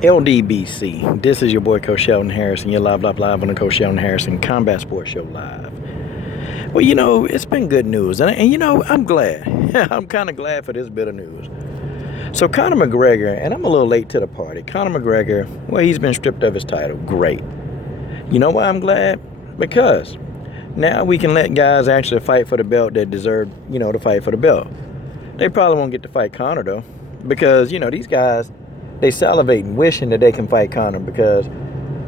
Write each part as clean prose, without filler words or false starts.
LDBC. This is your boy Coach Sheldon Harrison. You're live on the Coach Sheldon Harrison Combat Sports Show live. Well, it's been good news, and I'm glad. I'm kind of glad for this bit of news. So Conor McGregor, and I'm a little late to the party. Conor McGregor, well, he's been stripped of his title. Great. You know why I'm glad? Because now we can let guys actually fight for the belt that deserve, to fight for the belt. They probably won't get to fight Conor though, because these guys. They salivating, wishing that they can fight Conor because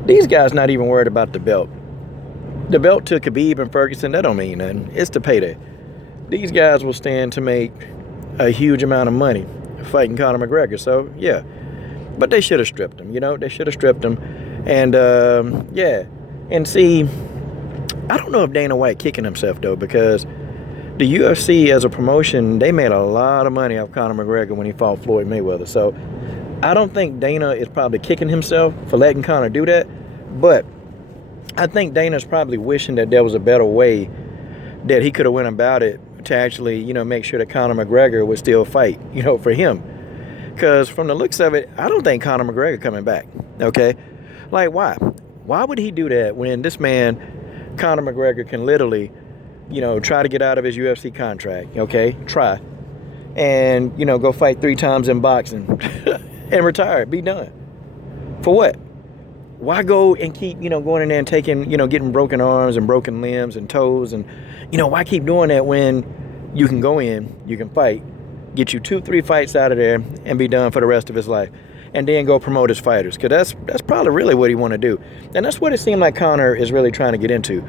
these guys not even worried about the belt. The belt to Khabib and Ferguson, that don't mean nothing. It's the payday. These guys will stand to make a huge amount of money fighting Conor McGregor. So, yeah. But they should have stripped him, They should have stripped him. And, yeah. And see, I don't know if Dana White kicking himself, though, because the UFC as a promotion, they made a lot of money off Conor McGregor when he fought Floyd Mayweather. So, I don't think Dana is probably kicking himself for letting Conor do that, but I think Dana's probably wishing that there was a better way that he could have went about it to actually, make sure that Conor McGregor would still fight, for him. Because from the looks of it, I don't think Conor McGregor coming back, okay? Like, why? Why would he do that when this man, Conor McGregor, can literally, try to get out of his UFC contract, okay? Try. And, go fight 3 times in boxing. And retire, be done. For what? Why go and keep, going in there and taking, getting broken arms and broken limbs and toes and, why keep doing that when you can go in, you can fight, get you 2-3 fights out of there and be done for the rest of his life, and then go promote his fighters? Because that's probably really what he want to do, and that's what it seemed like Conor is really trying to get into.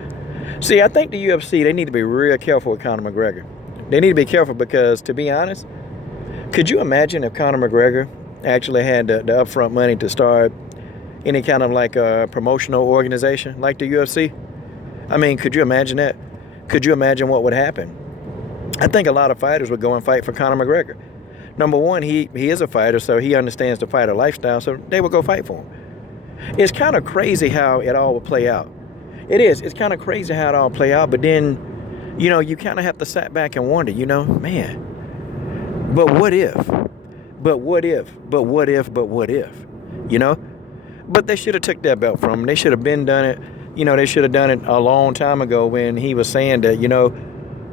See, I think the UFC, they need to be real careful with Conor McGregor. They need to be careful because, to be honest, could you imagine if Conor McGregor actually had the upfront money to start any kind of like a promotional organization like the UFC? I mean, could you imagine that? Could you imagine what would happen? I think a lot of fighters would go and fight for Conor McGregor. Number one, he is a fighter, so he understands the fighter lifestyle, so they would go fight for him. It's kind of crazy how it all would play out. It is. It's kind of crazy how it all play out, but then, you kind of have to sit back and wonder, man, but what if? But what if? But what if? But what if? But they should have took that belt from him. They should have been done it. They should have done it a long time ago when he was saying that,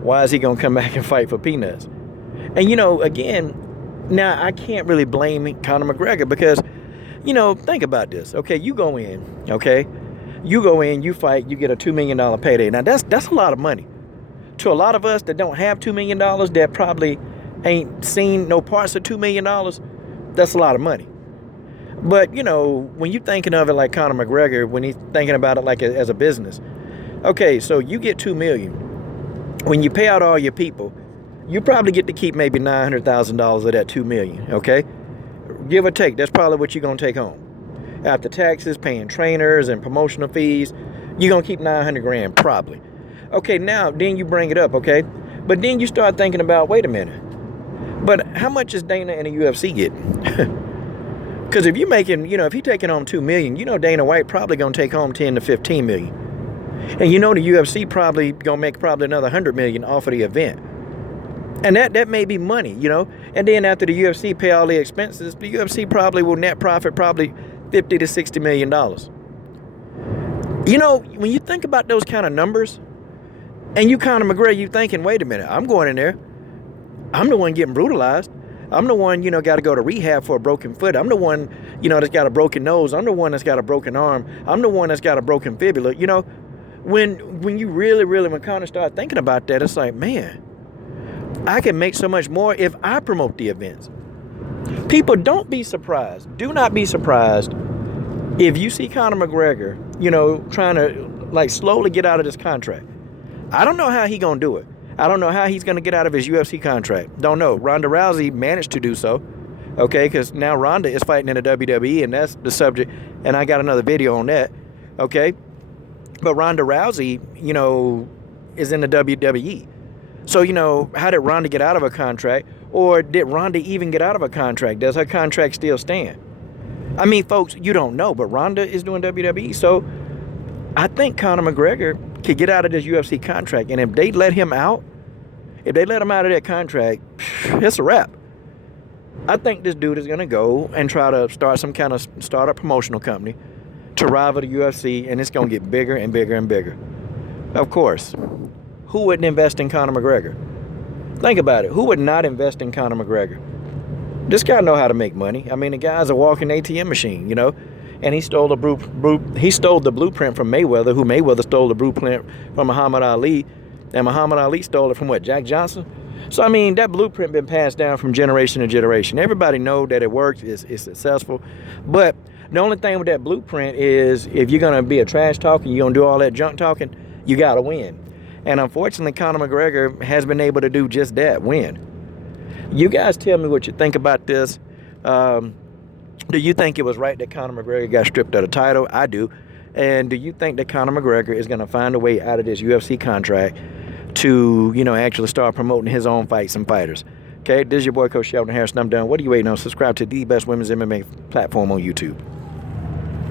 why is he going to come back and fight for peanuts? And, again, now I can't really blame Conor McGregor because, think about this. Okay, you go in, okay? You go in, you fight, you get a $2 million payday. Now, that's a lot of money. To a lot of us that don't have $2 million, that probably ain't seen no parts of $2 million, that's a lot of money. But, when you're thinking of it like Conor McGregor, when he's thinking about it like as a business, okay, so you get $2 million. When you pay out all your people, you probably get to keep maybe $900,000 of that $2 million, okay? Give or take, that's probably what you're going to take home. After taxes, paying trainers and promotional fees, you're going to keep $900,000 probably. Okay, now, then you bring it up, okay? But then you start thinking about, wait a minute. But how much is Dana and the UFC getting? Because if you're making, if he's taking home $2 million, Dana White probably going to take home $10 to $15 million. And the UFC probably going to make probably another $100 million off of the event. And that may be money, And then after the UFC pay all the expenses, the UFC probably will net profit probably $50 to $60 million. When you think about those kind of numbers, and you Conor McGregor, you thinking, wait a minute, I'm going in there. I'm the one getting brutalized. I'm the one, got to go to rehab for a broken foot. I'm the one, that's got a broken nose. I'm the one that's got a broken arm. I'm the one that's got a broken fibula. When you really, when Conor start thinking about that, it's like, man, I can make so much more if I promote the events. People, don't be surprised. Do not be surprised if you see Conor McGregor, trying to like slowly get out of this contract. I don't know how he gonna do it. I don't know how he's going to get out of his UFC contract. Don't know. Ronda Rousey managed to do so, okay, because now Ronda is fighting in the WWE, and that's the subject, and I got another video on that, okay? But Ronda Rousey, is in the WWE. So, how did Ronda get out of a contract, or did Ronda even get out of a contract? Does her contract still stand? I mean, folks, you don't know, but Ronda is doing WWE, so I think Conor McGregor could get out of this UFC contract, and if they let him out, if they let him out of that contract, it's a wrap. I think this dude is going to go and try to start some kind of startup promotional company to rival the UFC, and it's going to get bigger and bigger and bigger. Of course, who wouldn't invest in Conor McGregor? Think about it. Who would not invest in Conor McGregor? This guy know how to make money. I mean, the guy's a walking ATM machine, you know. And he stole the blueprint from Mayweather, who Mayweather stole the blueprint from Muhammad Ali, and Muhammad Ali stole it from what, Jack Johnson? So I mean, that blueprint been passed down from generation to generation. Everybody know that it works, it's successful. But the only thing with that blueprint is if you're gonna be a trash talker, you're gonna do all that junk talking, you gotta win. And unfortunately, Conor McGregor has been able to do just that, win. You guys tell me what you think about this. Do you think it was right that Conor McGregor got stripped of the title? I do. And do you think that Conor McGregor is going to find a way out of this UFC contract to, you know, actually start promoting his own fights and fighters? Okay, this is your boy, Coach Sheldon Harrison. I'm done. What are you waiting on? Subscribe to the best women's MMA platform on YouTube.